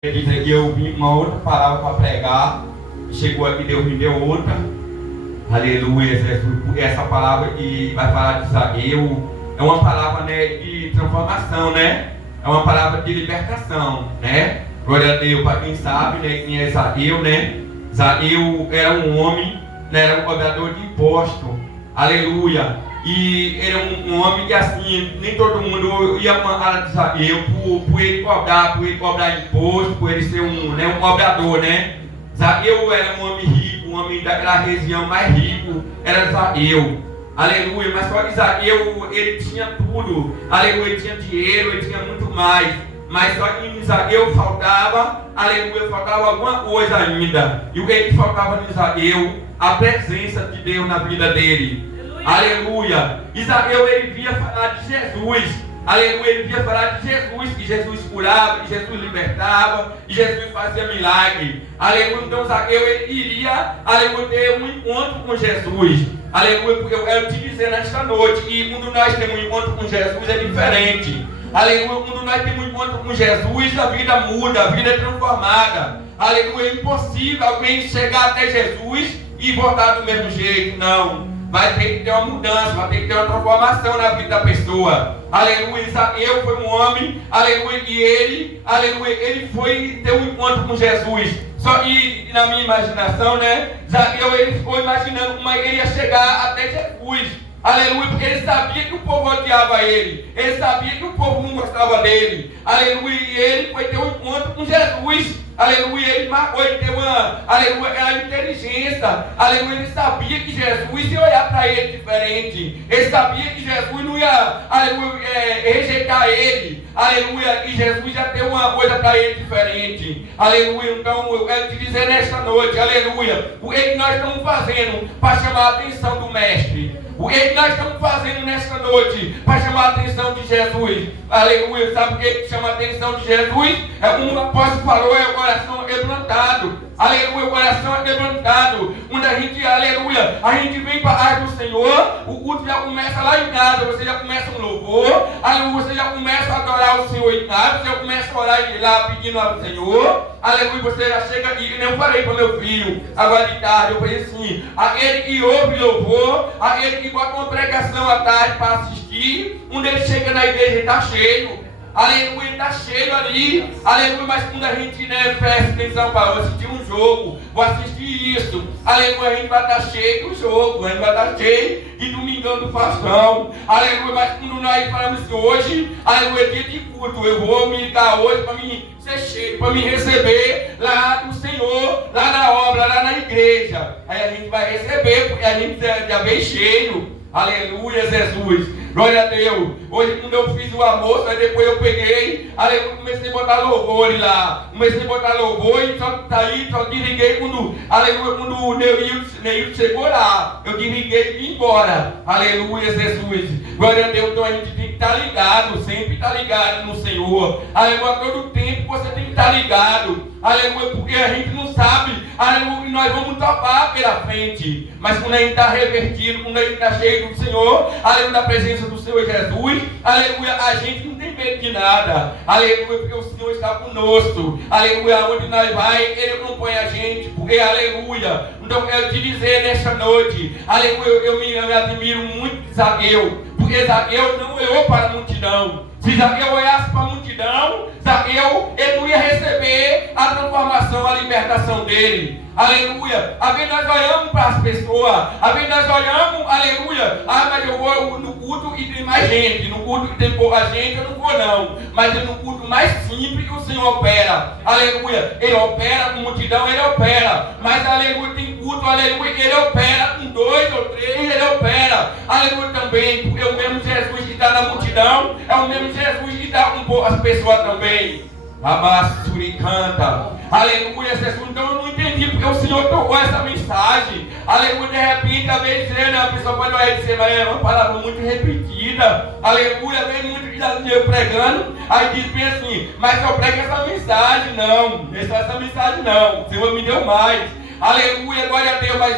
Dizer que eu vim uma outra palavra para pregar, chegou aqui, Deus me deu outra. Aleluia, Jesus. Essa palavra que vai falar de Zaqueu é uma palavra, né, de transformação, né? É uma palavra de libertação, né? Glória a Deus. Para quem sabe, né, quem é Zaqueu, né? Zaqueu era um homem, né, era um cobrador de imposto. Aleluia. E ele é um homem que assim, nem todo mundo ia amar de Zaqueu por ele cobrar imposto, por ele ser um cobrador, né? Zaqueu era um homem rico, um homem daquela região mais rico, era Zaqueu. Aleluia, mas só que Zaqueu, ele tinha tudo. Aleluia, ele tinha dinheiro, ele tinha muito mais. Mas só que em Zaqueu faltava, aleluia, faltava alguma coisa ainda. E o que faltava em Zaqueu? A presença de Deus na vida dele. Aleluia. Zaqueu, ele via falar de Jesus. Aleluia, ele via falar de Jesus, que Jesus curava, que Jesus libertava, que Jesus fazia milagre. Aleluia, então Zaqueu, ele iria, aleluia, ter um encontro com Jesus. Aleluia, porque eu quero te dizer nesta noite que quando nós temos um encontro com Jesus é diferente. Aleluia, quando nós temos um encontro com Jesus, a vida muda, a vida é transformada. Aleluia, é impossível alguém chegar até Jesus e voltar do mesmo jeito, não. Vai ter que ter uma mudança, vai ter que ter uma transformação na vida da pessoa. Aleluia, Zaqueu foi um homem, aleluia, e ele foi ter um encontro com Jesus. Só que na minha imaginação, né, Zaqueu, ele ficou imaginando como ele ia chegar até Jesus. Aleluia, porque ele sabia que o povo odiava ele. Ele sabia que o povo não gostava dele. Aleluia, e ele foi ter um encontro com Jesus. Aleluia, ele marcou, ele teve aquela inteligência. Aleluia, ele sabia que Jesus ia olhar para ele diferente. Ele sabia que Jesus não ia, rejeitar ele. Aleluia, e Jesus ia ter uma coisa para ele diferente. Aleluia, então eu quero te dizer nesta noite, aleluia, o que nós estamos fazendo para chamar a atenção do Mestre? O que nós estamos fazendo nesta noite para chamar a atenção de Jesus? Aleluia, sabe o que chama a atenção de Jesus? É como o apóstolo falou, é o coração quebrantado. Aleluia, o coração é quebrantado. Quando a gente, aleluia, a gente vem para a casa do Senhor, o culto já começa lá em casa, você já começa um louvor, aleluia, você já começa a adorar o Senhor em casa, você já começa a orar e lá pedindo ao Senhor, aleluia, você já chega aqui, que nem eu falei para o meu filho, agora de tarde, eu falei assim, aquele que ouve louvor, aquele que bota uma pregação à tarde para assistir, quando ele chega na igreja ele está cheio. Aleluia, está cheio ali. Aleluia, mas quando a gente, né, presta atenção para assistir um jogo, vou assistir isso. Aleluia, a gente vai estar cheio do jogo, a gente vai estar cheio de domingão do Faustão. Aleluia, mas quando nós falamos assim, hoje, aleluia, é dia de culto, eu vou me ligar hoje para mim ser cheio, para me receber lá do Senhor, lá na obra, lá na igreja. Aí a gente vai receber, porque a gente já vem cheio. Aleluia, Jesus. Glória a Deus. Hoje quando eu fiz o almoço, aí depois eu peguei, aleluia, comecei a botar louvor lá. Comecei a botar louvor e só desliguei quando, aleluia, quando o Neil chegou lá. Eu desliguei e vim embora. Aleluia, Jesus. Glória a Deus. Então a gente tem que estar ligado, sempre estar ligado no Senhor. Aleluia, todo tempo você tem que estar ligado. Aleluia, porque a gente não sabe, aleluia, que nós vamos topar pela frente. Mas quando a gente está revertido, quando a gente está cheio do Senhor, aleluia, da presença do Senhor Jesus, aleluia, a gente não tem medo de nada. Aleluia, porque o Senhor está conosco. Aleluia, onde nós vai, Ele acompanha a gente, porque aleluia. Então eu quero te dizer nesta noite, aleluia, eu me admiro muito de Zaqueu, porque Zaqueu não olhou para a multidão. Se Zaqueu olhasse para a multidão, Zaqueu, ele não ia receber a transformação, a libertação dele. Aleluia. Às vezes nós olhamos para as pessoas, às vezes nós olhamos, aleluia, mas eu vou no culto e tem mais gente, no culto que tem pouca gente eu não vou não, mas é no culto mais simples que o Senhor opera. Aleluia. Ele opera com multidão, ele opera, mas aleluia, tem culto, aleluia, ele opera com 2 ou 3, ele opera. Aleluia também, porque o mesmo Jesus que está na multidão é o mesmo Jesus que está com poucas pessoas também. Abassuri canta. Aleluia, Jesus. Então eu não entendi porque o Senhor tocou essa mensagem. Aleluia, de repente, a vez dizendo, a pessoa pode olhar e dizer, mas é uma palavra muito repetida. Aleluia, vem muito que já eu pregando. Aí diz bem assim, mas eu prego essa mensagem, não. Essa mensagem não. O Senhor me deu mais. Aleluia, glória a Deus, mas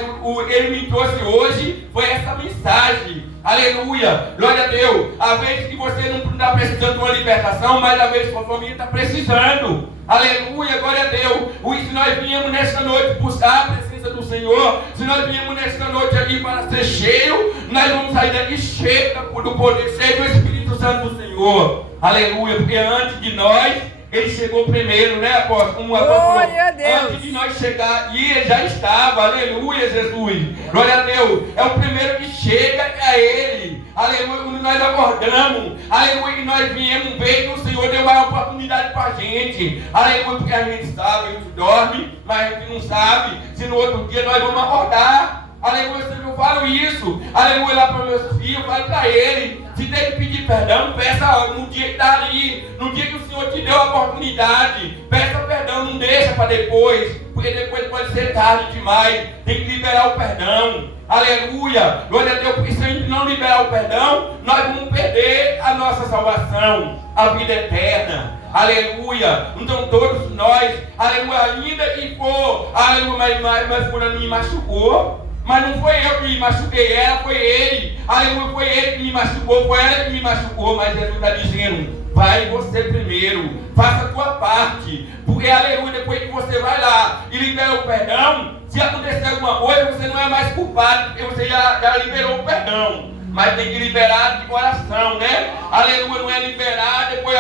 Ele me trouxe hoje foi essa mensagem. Aleluia, glória a Deus. Às vezes que você não está precisando de uma libertação, mas às vezes sua família está precisando. Aleluia, glória a Deus. Se nós viemos nesta noite buscar a presença do Senhor, se nós viemos nesta noite aqui para ser cheio, nós vamos sair daqui cheio do poder, cheio do Espírito Santo do Senhor. Aleluia, porque antes de nós, Ele chegou primeiro, né, apóstolo? Glória a Deus. Antes de nós chegar, e Ele já estava. Aleluia, Jesus. Glória a Deus. É o primeiro que chega a Ele. Aleluia, quando nós acordamos. Aleluia, que nós viemos ver que o Senhor deu uma oportunidade para a gente. Aleluia, porque a gente sabe, a gente dorme, mas a gente não sabe se no outro dia nós vamos acordar. Aleluia, eu falo isso. Aleluia, lá para meus filhos, falo para ele. Se tem que pedir perdão, peça no dia que está ali. No dia que o Senhor te deu a oportunidade. Peça perdão, não deixa para depois. Porque depois pode ser tarde demais. Tem que liberar o perdão. Aleluia, glória a Deus. Porque se a gente não liberar o perdão, nós vamos perder a nossa salvação, a vida eterna. Aleluia, então todos nós, aleluia, ainda que for, aleluia, mas fulano me machucou. Mas não foi eu que me machuquei, foi ele. Aleluia, foi ele que me machucou, foi ela que me machucou. Mas Jesus está dizendo, vai você primeiro, faça a tua parte. Porque, aleluia, depois que você vai lá e libera o perdão, se acontecer alguma coisa, você não é mais culpado, porque você já liberou o perdão. Mas tem que liberar de coração, né? Aleluia, não é liberar, depois,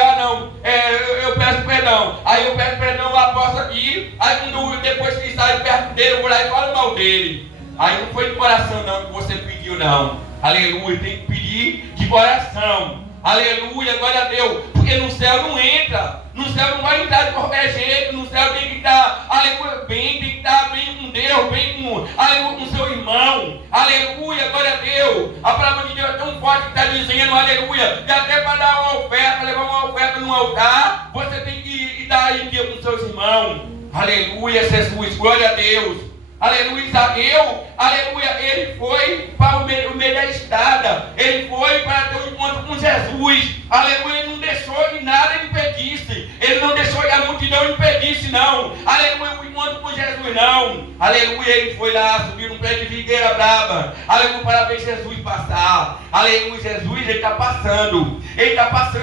eu peço perdão. Aí eu peço perdão, eu aposto aqui. Aí quando depois que sai perto dele, eu vou lá e falo mal dele. Aí não foi de coração não que você pediu não. Aleluia, tem que pedir de coração. Aleluia, glória a Deus. Porque no céu não entra. No céu não vai entrar de qualquer jeito. No céu tem que estar, aleluia, bem, tem que estar bem com Deus, bem com, aleluia, com seu irmão. Aleluia, glória a Deus. A palavra de Deus é tão forte que está dizendo, aleluia, que até para dar uma oferta, levar uma oferta no altar, você tem que estar aí com seus irmãos. Aleluia, Jesus, glória a Deus. Aleluia, Isagueu, aleluia, ele foi para o meio da estrada, ele foi para ter um encontro com Jesus, aleluia, ele não deixou que nada impedisse, ele não deixou que a multidão impedisse, não, aleluia, o encontro com Jesus, não, aleluia, ele foi lá, subiu no pé de figueira brava, aleluia, para ver Jesus passar, aleluia, Jesus, ele está passando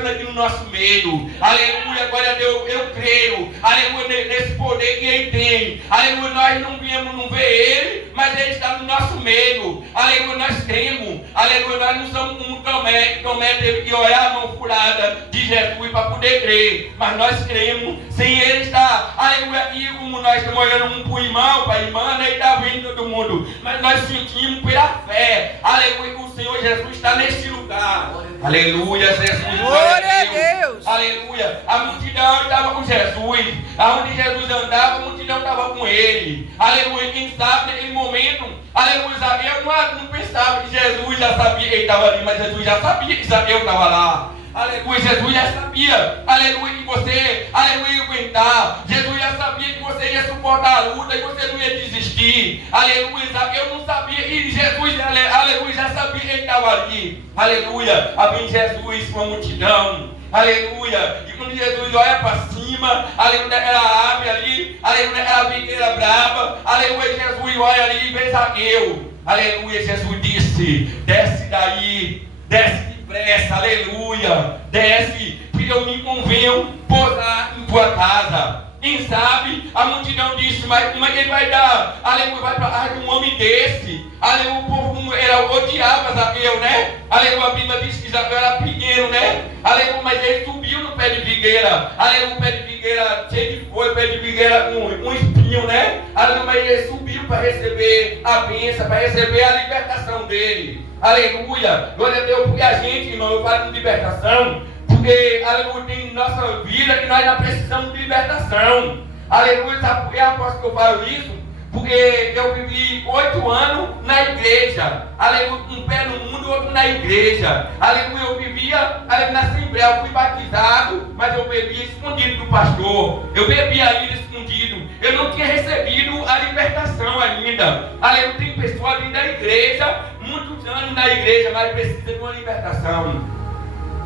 aqui no nosso meio, aleluia, glória a Deus, eu creio, aleluia, nesse poder que ele tem, aleluia, nós não viemos, não ver ele, mas ele está no nosso meio, aleluia, nós temos, aleluia, nós não somos como Tomé teve que olhar a mão furada de Jesus para poder crer, mas nós cremos, sem ele estar, aleluia, e como nós estamos olhando um para o irmão, para a irmã, ele está vindo todo mundo, mas nós sentimos pela fé, aleluia, que o Senhor Jesus está neste lugar, aleluia, Jesus, glória a Deus, aleluia, a multidão estava com Jesus, aonde Jesus andava, a multidão estava com ele, aleluia, quem sabe naquele momento, aleluia, Zaqueu não pensava que Jesus já sabia que ele estava ali, mas Jesus já sabia que Zaqueu estava lá. Aleluia, Jesus já sabia, aleluia, que você, aleluia, ia aguentar. Jesus já sabia que você ia suportar a luta e você não ia desistir. Aleluia, Zaqueu não sabia e Jesus, aleluia, já sabia que ele estava ali. Aleluia, havia Jesus com a multidão. Aleluia, e quando Jesus olha para cima, aleluia, daquela árvore ali, aleluia, daquela figueira brava, aleluia, Jesus olha ali e vê Zaqueu. Aleluia, Jesus disse, desce daí, desce depressa, aleluia, desce, porque eu me convenho posar em tua casa. Quem sabe, a multidão disse, mas como é que ele vai dar? Aleluia, vai para a de um homem desse. Aleluia, o povo odiava Zaqueu, né? Aleluia, a Bíblia diz que Zaqueu era pequeno, né? Aleluia, mas ele subiu no pé de figueira. Aleluia, o pé de figueira cheio de folha, pé de figueira com espinho, né? Aleluia, mas ele subiu para receber a bênção, para receber a libertação dele. Aleluia, glória a Deus, porque a gente, irmão, eu falo de libertação, porque, aleluia, tem nossa vida que nós já precisamos de libertação. Aleluia, sabe por que aposto que eu falo isso? Porque eu vivi 8 anos na igreja. Aleluia, um pé no mundo, outro na igreja. Aleluia, eu vivia na Assembleia, eu fui batizado, mas eu bebia escondido do pastor. Eu bebia ainda escondido. Eu não tinha recebido a libertação ainda. Aleluia, tem pessoas ali da igreja, muitos anos na igreja, mas precisa de uma libertação.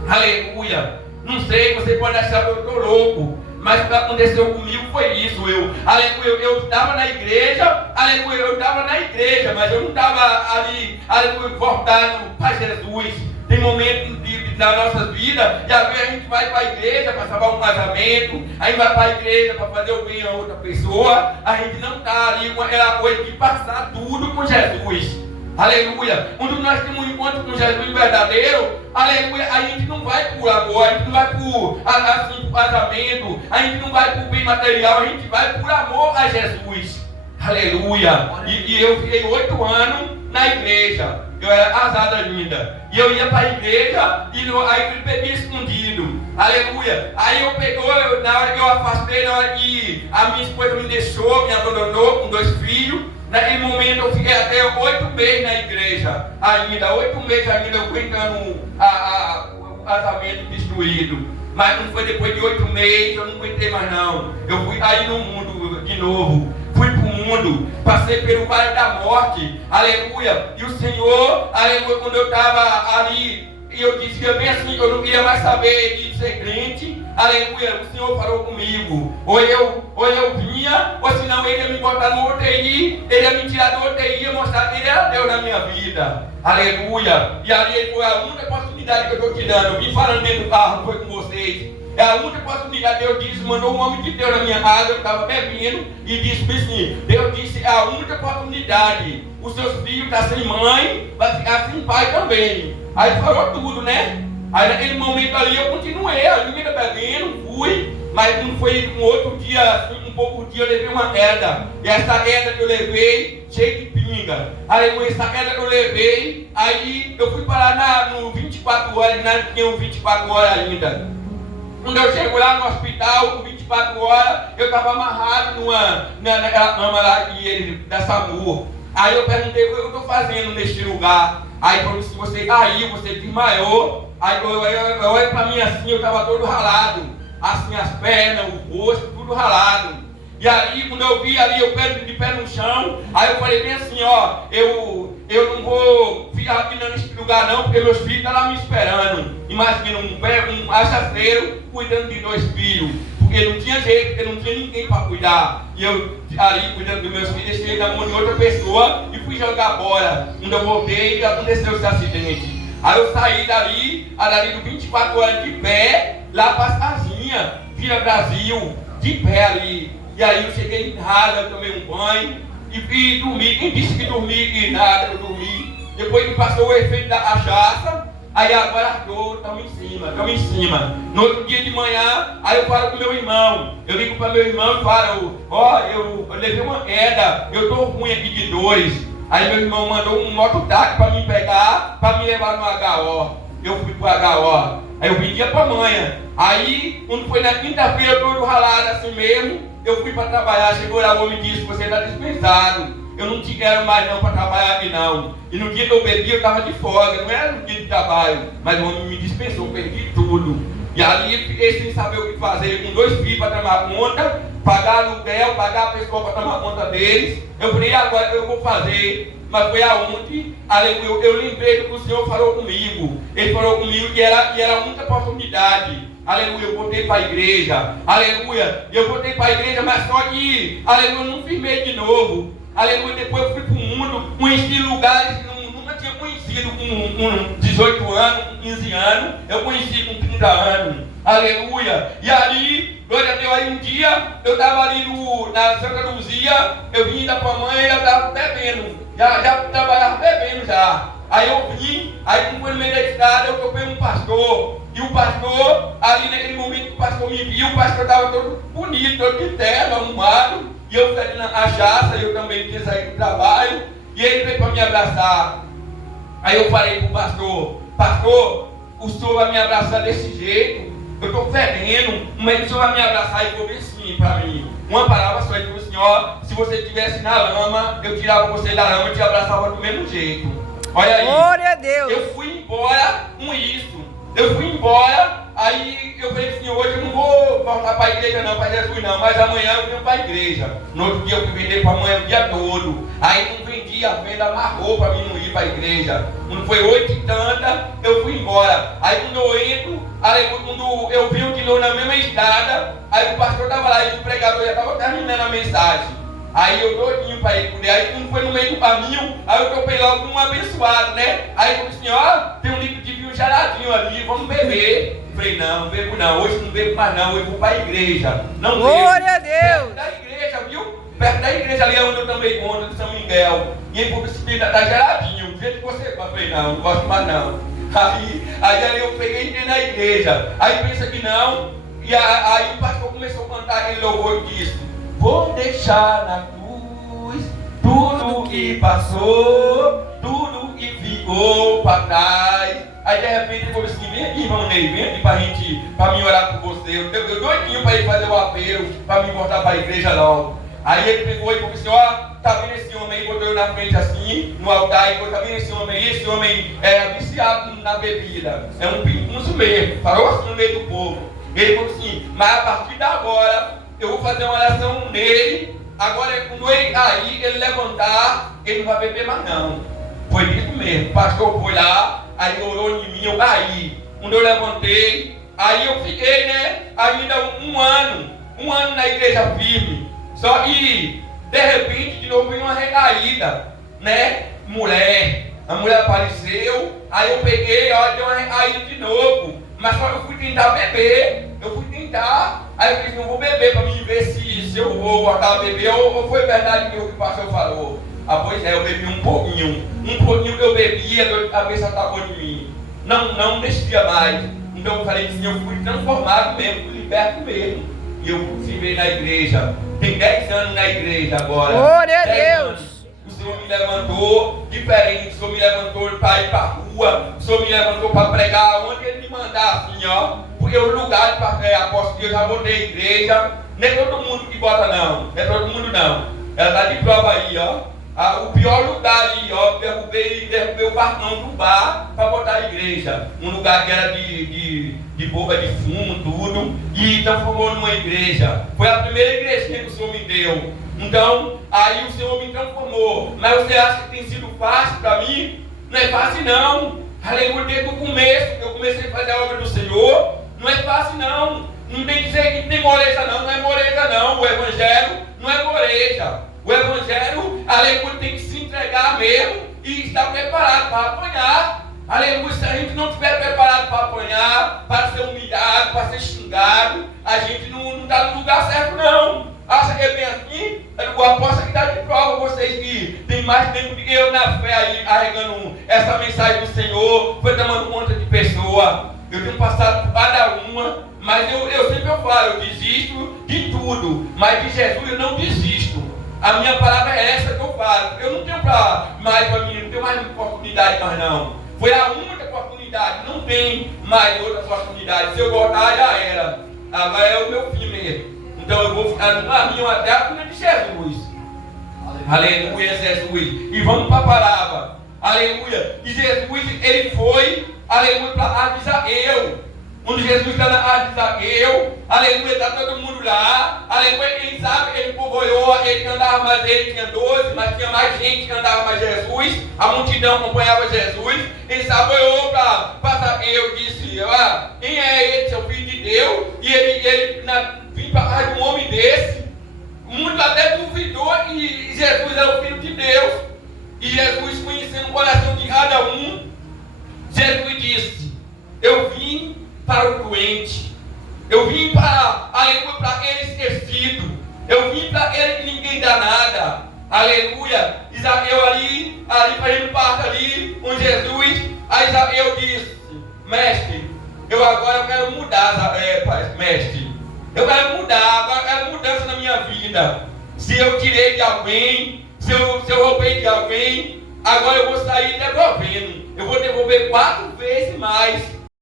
Aleluia, não sei, você pode achar que eu estou louco, mas o que aconteceu comigo foi isso. Eu estava na igreja, aleluia, eu estava na igreja, mas eu não estava ali, aleluia, voltado para Jesus. tem momentos na nossa vida, e às vezes a gente vai para a igreja para salvar um casamento, a gente vai para a igreja para fazer o bem a outra pessoa, a gente não está ali com aquela coisa de passar tudo com Jesus. Aleluia. Quando nós temos um encontro com Jesus verdadeiro, aleluia, a gente não vai por amor, a gente não vai por casamento, a gente não vai por bem material, a gente vai por amor a Jesus. Aleluia. E eu fiquei 8 anos na igreja. Eu era casado ainda. E eu ia para a igreja e aí ele peguei escondido. Aleluia. Aí na hora que eu afastei, na hora que a minha esposa me deixou, me abandonou com 2 filhos. Naquele momento eu fiquei até 8 meses na igreja. Ainda, 8 meses ainda eu aguentando o casamento destruído. Mas não foi depois de 8 meses, eu não aguentei mais não. Eu fui aí no mundo de novo. Fui para o mundo, passei pelo vale da morte, aleluia, e o Senhor, aleluia, quando eu estava ali, eu disse bem assim, eu não queria mais saber de ser crente, aleluia, o Senhor falou comigo, ou eu vinha, ou senão ele ia me botar no UTI, ele ia me tirar do UTI, ia mostrar que ele era Deus na minha vida, aleluia, e ali foi a única oportunidade que eu estou te dando, eu vim falando dentro do carro, foi com vocês. É a única oportunidade. Deus disse, mandou um homem de Deus na minha casa, eu estava bebendo, e disse assim, Deus disse, é a única oportunidade. Os seus filhos estão sem mãe, vai ficar sem pai também. Aí falou tudo, né? Aí naquele momento ali eu continuei, ainda bebendo, fui, mas não foi um outro dia, assim, um pouco dia eu levei uma queda. E essa queda que eu levei, cheia de pinga. Aí essa queda que eu levei, aí eu fui parar no 24 horas, não tinha 24 horas ainda. Quando eu chego lá no hospital, com 24 horas, eu estava amarrado naquela cama lá da SAMU. Aí eu perguntei o que eu estou fazendo neste lugar. Aí falou assim, você caiu, você desmaiou. Aí eu olhei para mim assim, eu estava todo ralado. Assim as pernas, o rosto, tudo ralado. E aí, quando eu vi ali, eu de pé no chão, aí eu falei bem assim, ó, eu não vou ficar aqui nesse lugar não, porque meus filhos estão lá me esperando. Imagina um achaceiro cuidando de 2 filhos, porque não tinha jeito, porque não tinha ninguém para cuidar. E eu ali cuidando dos meus filhos, deixei na mão de outra pessoa e fui jogar bola. Quando eu voltei, aconteceu esse acidente. Aí eu saí dali do 24 horas de pé, lá para a casinha, Vila Brasil, de pé ali. E aí eu cheguei em casa, eu tomei um banho e dormi. Quem disse que dormi e nada, eu dormi. Depois que passou o efeito da cachaça, aí agora estamos em cima. No outro dia de manhã, aí eu falo com meu irmão. Eu ligo para meu irmão e falo, eu levei uma queda, eu estou ruim aqui de 2. Aí meu irmão mandou um mototáxi para me pegar, para me levar no HO. Eu fui pro HO. Aí eu pedia para a mãe. Aí, quando foi na quinta-feira, todo ralado assim mesmo, eu fui para trabalhar, chegou lá, o homem disse, você está dispensado. Eu não te quero mais não para trabalhar aqui não. E no dia que eu bebi, eu estava de folga, não era no dia de trabalho. Mas o homem me dispensou, perdi tudo. E ali eu fiquei sem saber o que fazer, com 2 filhos para tomar conta, pagar aluguel, pagar a pessoa para tomar conta deles. Eu falei, agora eu vou fazer. Mas foi aonde, aleluia, eu lembrei do que o Senhor falou comigo. Ele falou comigo que era a única oportunidade. Aleluia, eu voltei para a igreja. Aleluia, eu voltei para a igreja, mas só que, aleluia, eu não firmei de novo. Aleluia, depois eu fui para o mundo, conheci lugares que nunca tinha conhecido com 18 anos, com 15 anos. Eu conheci com 30 anos. Aleluia, e ali, glória a Deus, aí um dia, eu estava ali na Santa Luzia, eu vim da tua mãe, eu estava bebendo. Já trabalhava bebendo já. Aí eu vim, aí como foi no meio da estrada, eu topei um pastor. E o pastor, ali naquele momento que o pastor me viu, o pastor estava todo bonito, todo de terno, arrumado. E eu fui ali na cachaça, eu também tinha saído do trabalho. E ele veio para me abraçar. Aí eu falei para o pastor, o senhor vai me abraçar desse jeito? Eu estou fedendo, mas o senhor vai me abraçar e falou assim para mim. Uma palavra só, ele falou assim, ó, se você estivesse na lama, eu tirava você da lama e te abraçava do mesmo jeito. Olha aí. Glória a Deus. Eu fui embora com isso. Eu fui embora, aí eu falei assim, hoje eu não vou voltar para a igreja não, para Jesus não, mas amanhã eu venho para a igreja. No outro dia eu fui vender para a mãe o dia todo. Aí não vendi a venda, amarrou para mim não ir para a igreja. Quando foi 8 e tanta, eu fui embora. Aí quando eu entro, aí quando eu vi de novo na mesma estrada, aí o pastor estava lá e o pregador já estava terminando a mensagem. Aí eu doidinho para ir poder. Aí quando foi no meio do caminho, aí eu topei logo um abençoado, né? Aí eu falei assim, ó, tem um litro de vinho geladinho ali, vamos beber. Eu falei, não bebo não, hoje não bebo mais não, eu vou para a igreja. Não bebo. Glória a Deus! Perto da igreja, viu? Perto da igreja ali é onde eu também conto, de São Miguel. E aí publicidade tá geladinho, do jeito que você... Eu falei, não gosto mais não. Aí eu peguei e entrei na igreja. Aí pensa que não. E aí o pastor começou a cantar aquele louvor e disse: vou deixar na cruz tudo que passou, tudo que ficou para trás. Aí de repente ele falou assim: vem aqui, irmão Ney, vem aqui para mim orar por você. Eu doidinho para ele fazer o apelo, para me voltar para a igreja logo. Aí ele pegou e falou assim: ó, tá vendo esse homem aí? Botou eu na frente assim, no altar, e falou: tá vendo esse homem aí? Esse homem é viciado na bebida, é um pinguço mesmo, falou assim no meio do povo. Ele falou assim: mas a partir de agora eu vou fazer uma oração nele. Agora quando ele cair, ele levantar, ele não vai beber mais não. Foi isso mesmo. O pastor foi lá, aí orou em mim, eu caí. Quando eu levantei, aí eu fiquei, né, ainda um ano na igreja firme. Só que de repente de novo veio uma recaída, né? A mulher apareceu, aí eu peguei, ó, deu uma recaída de novo. Mas só eu fui tentar beber, aí eu disse, não vou beber para mim ver se eu vou voltar a beber ou foi verdade que o pastor falou. Pois é, eu bebi um pouquinho que eu bebia, a dor de cabeça atacou de mim, não descia mais. Então eu falei assim, eu fui transformado mesmo, fui liberto mesmo. E eu fui na igreja, tem 10 anos na igreja agora. Glória a Deus! O Senhor me levantou diferente, o Senhor me levantou para ir para a rua, o Senhor me levantou para pregar onde Ele me mandar, assim, ó. Porque o lugar de apóstolo que eu já botei a igreja, não é todo mundo que bota não, Ela está de prova aí, ó. O pior lugar ali, ó, derrubei o barcão do bar para botar a igreja. Um lugar que era de boca de fumo, tudo, e transformou numa igreja. Foi a primeira igrejinha que o Senhor me deu. Então, aí o Senhor me transformou. Mas você acha que tem sido fácil para mim? Não é fácil não. Aleluia, desde o começo, que eu comecei a fazer a obra do Senhor, não é fácil não. Não tem que dizer que tem moleza não é moleza não. O evangelho não é moleza. O evangelho, aleluia, tem que se entregar mesmo e estar preparado para apanhar. Aleluia, se a gente não estiver preparado para apanhar, para ser humilhado, para ser xingado, a gente não está no lugar certo não. Acha que é bem assim? O apóstolo que dá de prova vocês que tem mais tempo que eu na fé aí, arregando essa mensagem do Senhor, foi tomando conta de pessoa. Eu tenho passado por cada uma, mas eu sempre falo, eu desisto de tudo, mas de Jesus eu não desisto. A minha palavra é essa que eu falo. Eu não tenho mais para mim, não tenho mais oportunidade mais não. Foi a única oportunidade, não tem mais outra oportunidade. Se eu voltar, já era. Agora é o meu fim mesmo. Então eu vou ficar no caminho até a vida de Jesus. Aleluia, Jesus. E vamos para a palavra. Aleluia. E Jesus, ele foi, aleluia, para a árvore de Zaqueu. Quando Jesus está na árvore de Zaqueu, aleluia, está todo mundo lá. Aleluia, quem sabe ele povoou, ele que andava mais, ele tinha 12, mas tinha mais gente que andava mais Jesus. A multidão acompanhava Jesus. Ele saboiou para Zaqueu e disse: quem é esse, é o Filho de Deus? E ele vim para trás de um homem desse. O mundo até duvidou que Jesus era o Filho de Deus. E Jesus, conhecendo o coração de cada um, Jesus disse: eu vim para o doente, eu vim para ele esquecido, eu vim para ele que ninguém dá nada. Aleluia. Isaqueu ali fazendo parte ali com Jesus. Aí Isaqueu disse: mestre, eu quero mudar, mestre. Eu quero mudar, agora eu quero mudança na minha vida. Se eu tirei de alguém, se eu roubei de alguém, agora eu vou sair devolvendo. Eu vou devolver 4 vezes mais.